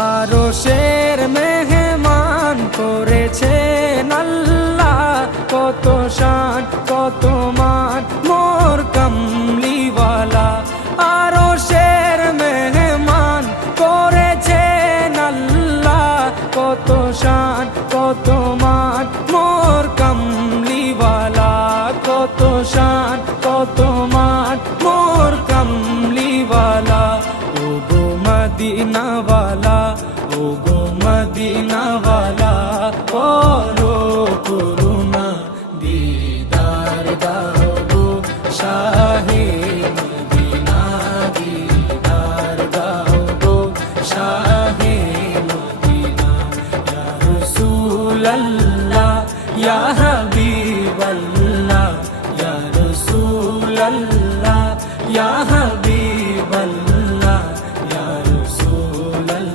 আরশের মেহমান করেছেন আল্লাহ, কত শান কত মান মোর কামলিওয়ালা। আরশের মেহমান করেছেন আল্লাহ, কত শান কত মান মোর কামলিওয়ালা, কত শান কত মান মোর কামলিওয়ালা। ও গো মদিনাওয়ালা, ও গো মদিনাওয়ালা, করো